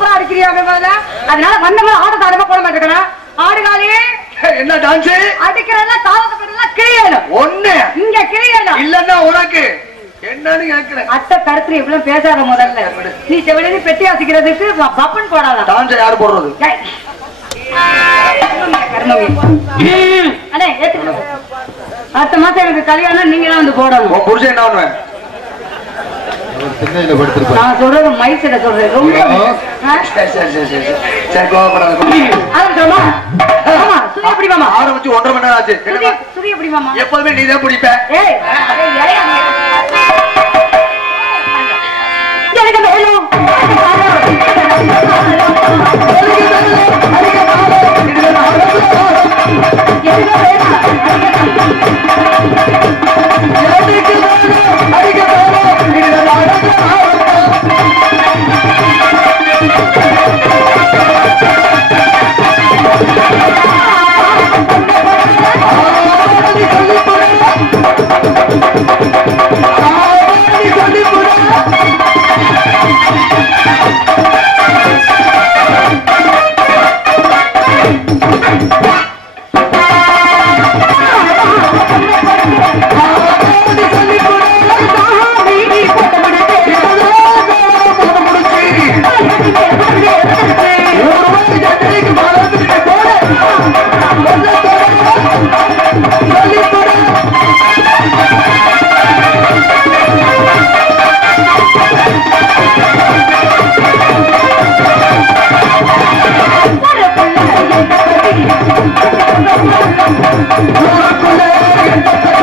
சூப்பரா அடிக்கிறியாங்க முதல்ல? அதனால வந்தவங்க ஆட்டத்தை அனுப்ப போட மாட்டேங்கிறேன் ஆடு காலி என்ன டான்ஸ்? அடிக்கிறதெல்லாம் தாவக்கப்பட்டெல்லாம் கிளியணும் ஒண்ணு. இங்க கிளியணும் இல்லன்னா உனக்கு. என்னன்னு கேக்குறேன் அத்தை கருத்துல இவ்வளவு பேசாத முதல்ல. நீ செவிலின்னு பெட்டி வாசிக்கிறதுக்கு ப- பப்பன் போடாத? டான்ஸ் யார் போடுறது. அண்ணே, ஏத்துக்கங்க. அடுத்த மாசம் எனக்கு கல்யாணம் நீங்க தான் வந்து போடணும். புருஷன் என்ன பண்ணுவேன்? திண்ணையில படுத்திருப்பாரு நான் சொல்றது மைசில சொல்றேன் ரொம்ப? சரி சரி சரி சரி சரி கோவப்படாத ஆமா சுதி எப்படி மாமா ஆரம்பிச்சு ஒன்றரை மணி நேரம் ஆச்சு சுதி என்னம்மா? சுதி எப்படி மாமா எப்போதுமே நீ தான் பிடிப்ப. எனக்கு வேணும் எனக்கு வேணும் I'm gonna go to to. I'm to to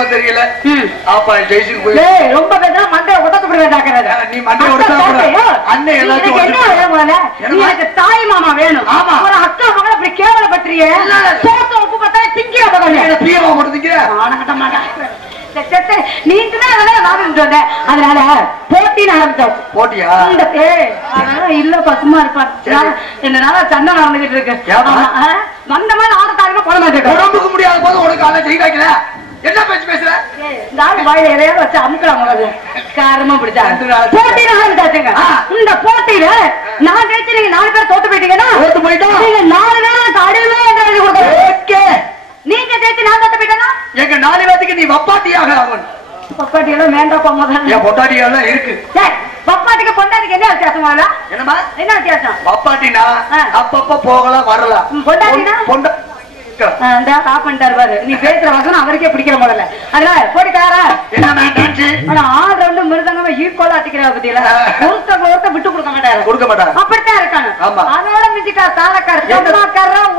என்னமோ தெரியல. அப்பா ஜெயிச்சுக்கு போய் ரொம்ப பேசுனா மண்டை விடுவேன் நீ அண்ணன் எல்லாத்தையும் எனக்கு தாய் மாமா வேணும். ஆமா. அக்கா மகளை இப்படி கேவலப்படுத்துறியே? உப்பு பார்த்தா திங்கிற பகவானே பிரியமா போட்டுதிக்க ஆனகட்ட மாட்டா நீங்க அதனால போட்டின்னு ஆரம்பிச்சோம் போட்டியா? இல்ல பசுமா இருப்பான். என்னால சண்டை நடந்துகிட்டு இருக்கு. மாதிரி ஆடத்தாருமே போட மாட்டேன் உடம்புக்கு முடியாத போது உனக்கு அதை செய்ய வைக்கல என்ன பேச்சு பேசுற ஆள் வாயில எதையாவது வச்சு அமுக்கலாம் காரமா பிடிச்சா போட்டியில ஆரம்பிச்சாச்சுங்க. இந்த போட்டியில நான் ஜெயிச்சு நீங்க நாலு பேர் தோத்து போயிட்டீங்கன்னா தோத்து போயிட்டோம். நீங்க நாலு எழுதி கொடுக்கணும் ஓகே நீங்க ஜெயிச்சு நான் தோத்து போயிட்டேன்னா எங்க நாலு பேத்துக்கு நீ வப்பாட்டியாக ஆகணும் பப்பாட்டி எல்லாம் வேண்டாம் போங்க என் பொட்டாட்டியா இருக்கு பப்பாட்டிக்கு பொண்டாட்டிக்கு என்ன வித்தியாசம்? என்னமா என்ன வித்தியாசம் வப்பாட்டினா ஆ. அப்பப்ப போகலாம் வரலாம் பொண்டாட்டினா? பொண்டா இந்தா ஆஃப் பண்ணிட்டாரு பாரு. நீ பேசுற வசனம் அவருக்கே பிடிக்கிற முதல்ல. அதனால என்ன டான்ஸ் ஆனா ஆள் ரெண்டு மிருதங்கமா ஈக்குவலா அடிக்கிறா பத்தியில? ஒருத்தர் ஒருத்தர் விட்டு கொடுக்க மாட்டாரு. கொடுக்க மாட்டாங்க அப்படித்தான் இருக்கானு. அதோட மிஞ்சிக்கா தாளக்கார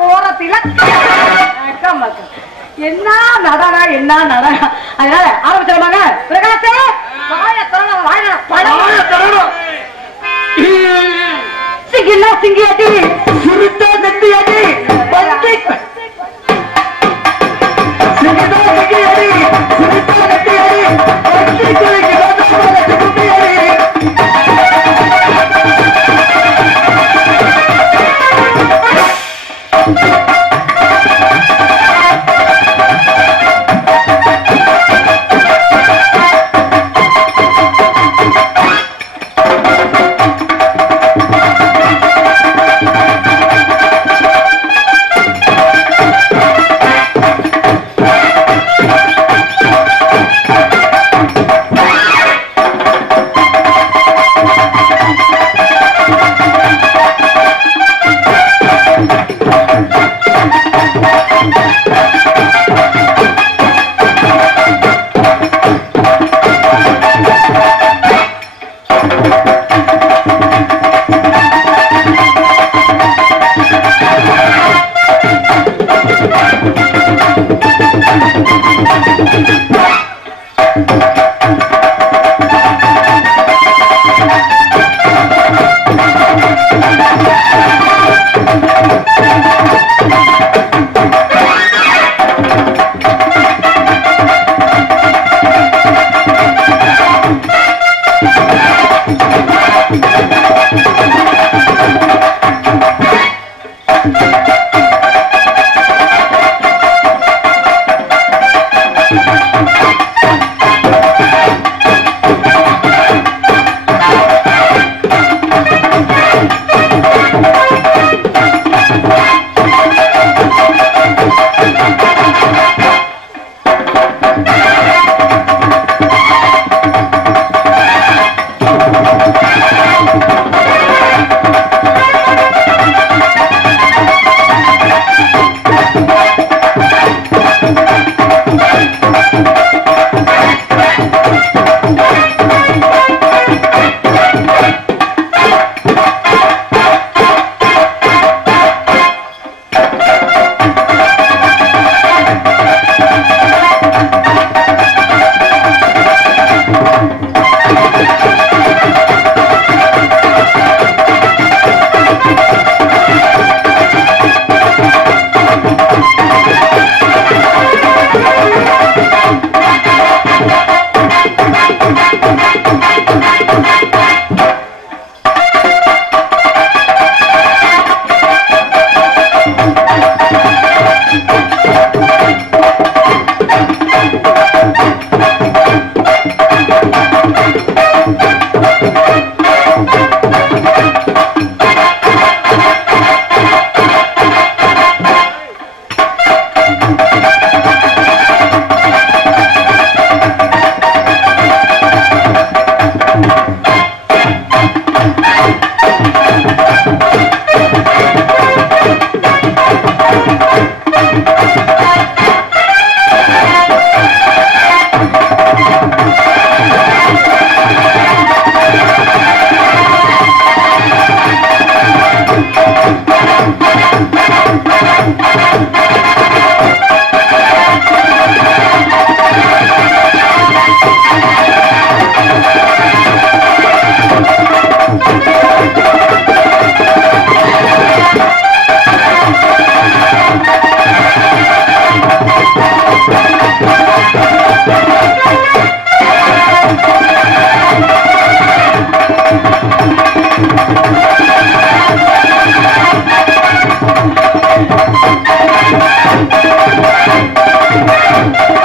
ஓரத்தில என்ன நடனம் என்ன நடனம் அதனால ஆரம்பிச்சிடமாங்க பிரகாசே வாய திறன வாய படம். சிங்கினா சிங்கியாட்டி சுருட்ட que no se quiere ir.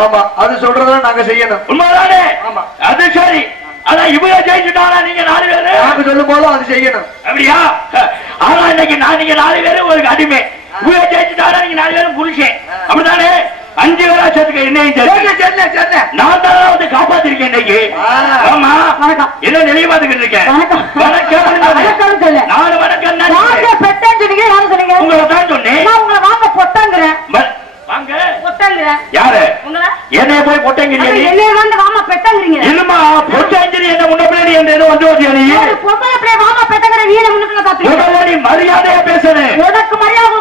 ஆமா அது சொல்றதா நாங்க செய்யணும். உண்மைதானே? ஆமா. அது சரி. ஆனா இவங்க ஜெயிச்சுட்டாரா நீங்க நாலு பேரு? நாங்க சொல்லும் போதும் அது செய்யணும். அப்படியா? ஆனா நீங்க நாலு பேரும் உங்களுக்கு அடிமை. இவங்க ஜெயிச்சுட்டாரா நீங்க நாலு பேரும் புருஷன். அப்படிதானே அஞ்சு பேரா சேர்த்துக்க என்ன நான் தான் வந்து காப்பாத்திருக்கேன் இன்னைக்கு. ஆமா. என்ன நிலைய இருக்கேன்? வணக்கம். நாலு வணக்கம் உங்களை தான் சொன்னேன். உங்களை வாங்க பொட்டங்கிறேன் யாரு? என்னைய போய் பொட்டங்கிறீங்க என்னைய வந்து வாமா பெட்டங்கிறீங்க இல்லமா பொட்டங்கிரி என்ன முன்ன பின்னாடி என்ன வந்து வச்சியா நீ? பொம்பளை பிள்ளை வாமா பெட்டங்கிற நீ முன்ன பின்னாடி பாத்தீங்க மரியாதையா பேசுறேன் உனக்கு மரியாதை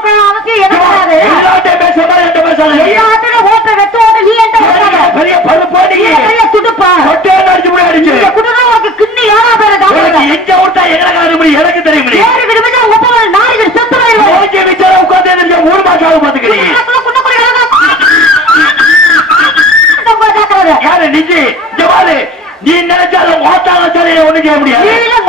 வைக்க முடியாது.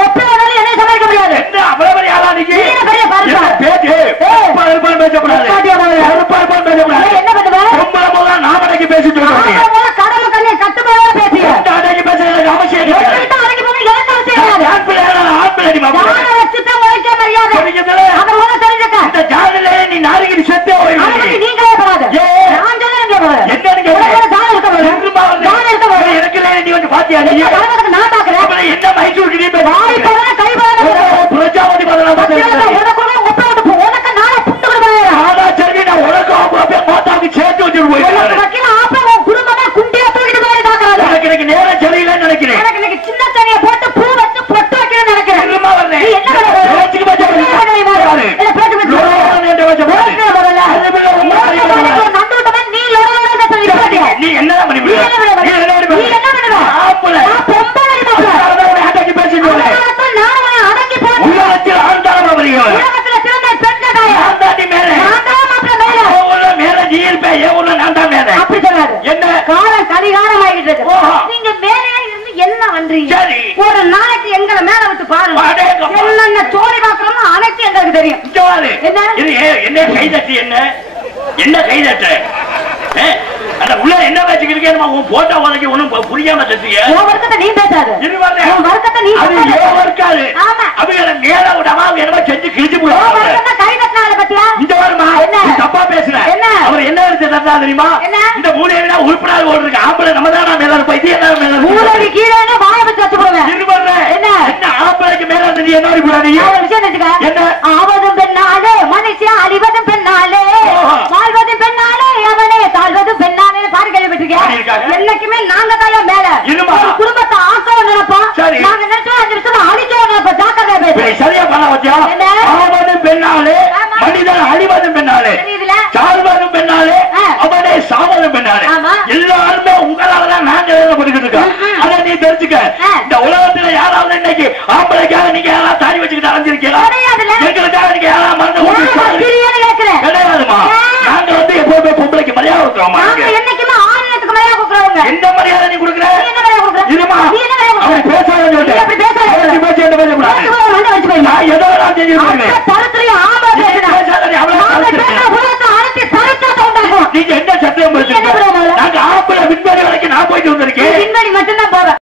உள்ள என்ன பேச்சுக்கு இருக்கேன் உன் போட்டோ உனக்கு ஒண்ணும் புரியாம தட்டிய நீ பேசாத. நீ இருக்காது. அவங்க நேர விடாம அவங்க என்ன செஞ்சு கிழிச்சு இந்த வாரமா தப்பா பேசுற. அவர் என்ன எடுத்து தட்டா தெரியுமா? இந்த மூலையில உறுப்பினர் ஓடு இருக்கு. ஆம்பளை நம்ம தானா மேல பைத்தியம் மேல மூலைக்கு கீழே வாய வச்சு வச்சு போடுவேன். என்ன? ஆம்பளைக்கு மேல நீ என்ன என்ன? ஆவதும் பெண்ணாலே